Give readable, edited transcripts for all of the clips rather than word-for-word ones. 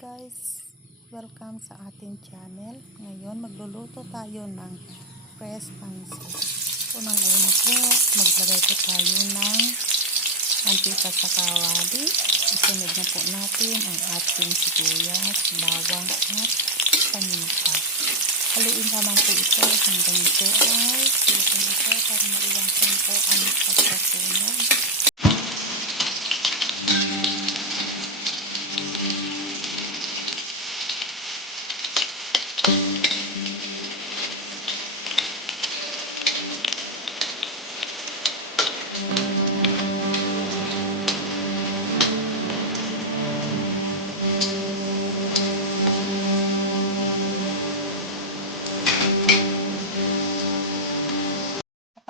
guys, welcome sa ating channel. Ngayon magluluto tayo ng fresh pancit. Unang-una po, maglagay po tayo ng mantika sa kawali. Isunod na po natin ang ating sibuyas, bawang at paminta. Haluin lamang po ito hanggang ito ay sulutin ito para maiwasan po ang pagkasunog.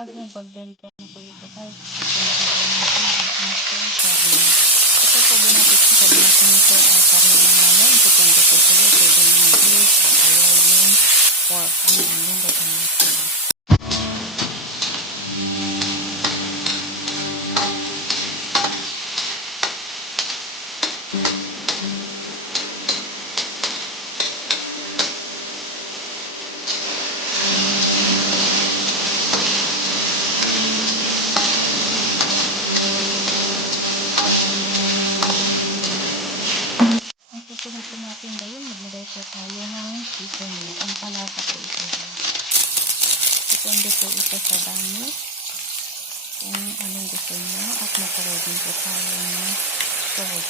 Kapag nag-bento na po ito guys, ito po binapit ko natin ito ay karne ng namin. Depende po sa'yo, pwede yung beef o kaya yung pork. Ano yung gagamit ko. Susunod po natin ngayon, maglagay po tayo ng chicken meat. Ang palata po ito. Depende po ito sa dami. Kung anong gusto nyo. At magkagay din po tayo ng salt.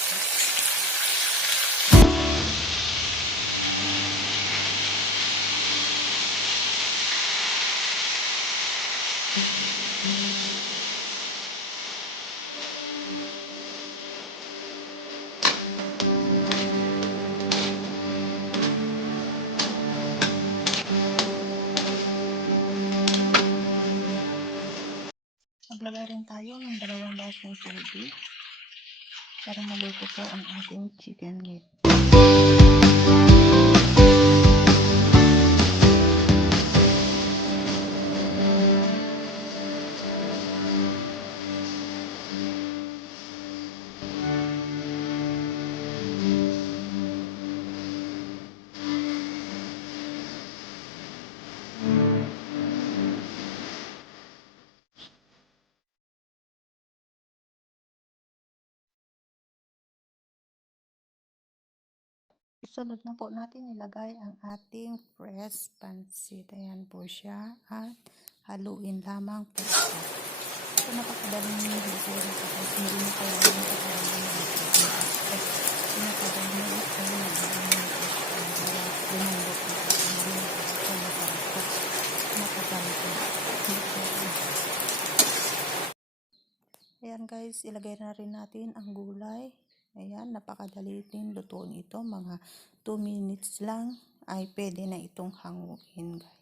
Maglagay rin tayo ng 2 basong tubig para maluto po ang ating chicken meat. Sunod na po natin ilagay ang ating fresh pancit. Ayan po siya. At haluin lamang po siya. Ito napakadaling luto ito kasi hindi na kailangan sa kailangan ng ito. Pinakadali ito na gawin po siya. Lumambot na ito. Ito masarap. Matagal po. Ayan guys, ilagay na rin natin ang gulay. Ayan, napakadali din lutuin ito. Mga 2 minutes lang ay pwede na itong hanguin guys.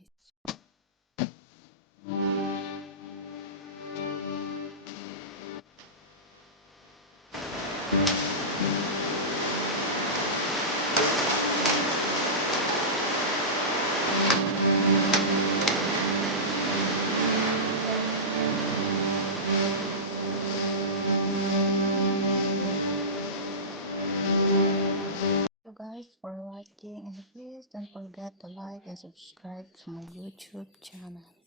Guys for watching, and please don't forget to like and subscribe to my YouTube channel.